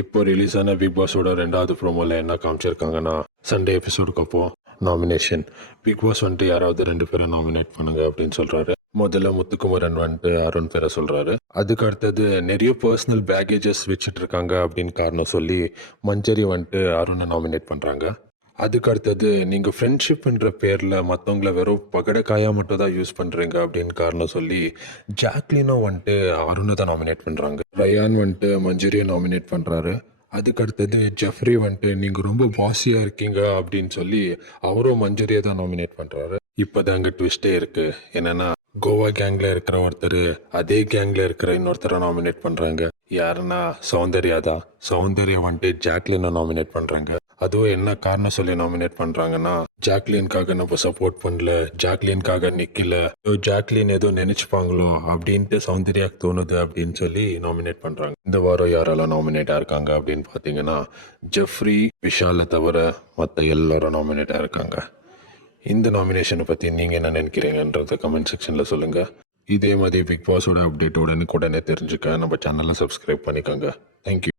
இப்போ ரிலீஸ் ஆன பிக் பாஸோட 2வது ப்ரோமோவில் என்ன காமிச்சிருக்காங்கன்னா, சண்டே எபிசோடுக்கு அப்போ நாமினேஷன். பிக் பாஸ் வந்துட்டு யாராவது 2 பேரை நாமினேட் பண்ணுங்க அப்படின்னு சொல்றாரு. முதல்ல முத்துக்குமரன் வந்துட்டு அருண் பேரை சொல்றாரு. அதுக்கு அடுத்தது நிறைய பர்சனல் பேகேஜஸ் வச்சுட்டு இருக்காங்க அப்படின்னு காரணம் சொல்லி மஞ்சரி வந்துட்டு அருணை நாமினேட் பண்றாங்க. அதுக்கு அடுத்தது நீங்கள் ஃப்ரெண்ட்ஷிப்ன்ற பேரில் மற்றவங்கள வெறும் பகடைக்காயாக மட்டும் தான் யூஸ் பண்ணுறீங்க அப்படின்னு காரணம் சொல்லி ஜாக்லினும் வந்துட்டு அருணை தான் நாமினேட் பண்ணுறாங்க. ரயான் வந்துட்டு மஞ்சரியை நாமினேட் பண்ணுறாரு. அதுக்கு அடுத்தது ஜெஃப்ரி வந்துட்டு நீங்கள் ரொம்ப பாசியாக இருக்கீங்க அப்படின்னு சொல்லி அவரும் மஞ்சரியை தான் நாமினேட் பண்ணுறாரு. இப்போ தான் அங்கே ட்விஸ்டே இருக்குது. என்னென்னா கோவா கேங்கில் இருக்கிற ஒருத்தர் அதே கேங்கில் இருக்கிற இன்னொருத்தரை நாமினேட் பண்ணுறாங்க. யாருன்னா சௌந்தர்யா தான். சௌந்தர்யா வந்துட்டு ஜாக்லினை நாமினேட் பண்ணுறாங்க. அதுவும் என்ன காரணம் சொல்லி நாமினேட் பண்ணுறாங்கன்னா, ஜாக்லினுக்காக நம்ம சப்போர்ட் பண்ணல, ஜாக்லினுக்காக நிற்கல, ஜாக்லின் ஏதோ நினச்சிப்பாங்களோ அப்படின்ட்டு சௌந்தர்யாவுக்கு தோணுது அப்படின்னு சொல்லி நாமினேட் பண்ணுறாங்க. இந்த வாரம் யாரெல்லாம் நாமினேட்டாக இருக்காங்க அப்படின்னு பார்த்தீங்கன்னா, ஜெஃப்ரி, விஷாலை தவிர மற்ற எல்லாரும் நாமினேட்டாக இருக்காங்க. இந்த நாமினேஷனை பற்றி நீங்கள் என்ன நினைக்கிறீங்கன்றத கமெண்ட் செக்ஷனில் சொல்லுங்கள். இதே மாதிரி பிக் பாஸோட அப்டேட் உடனே தெரிஞ்சுக்க நம்ம சேனலை சப்ஸ்கிரைப் பண்ணிக்கோங்க. தேங்க்யூ.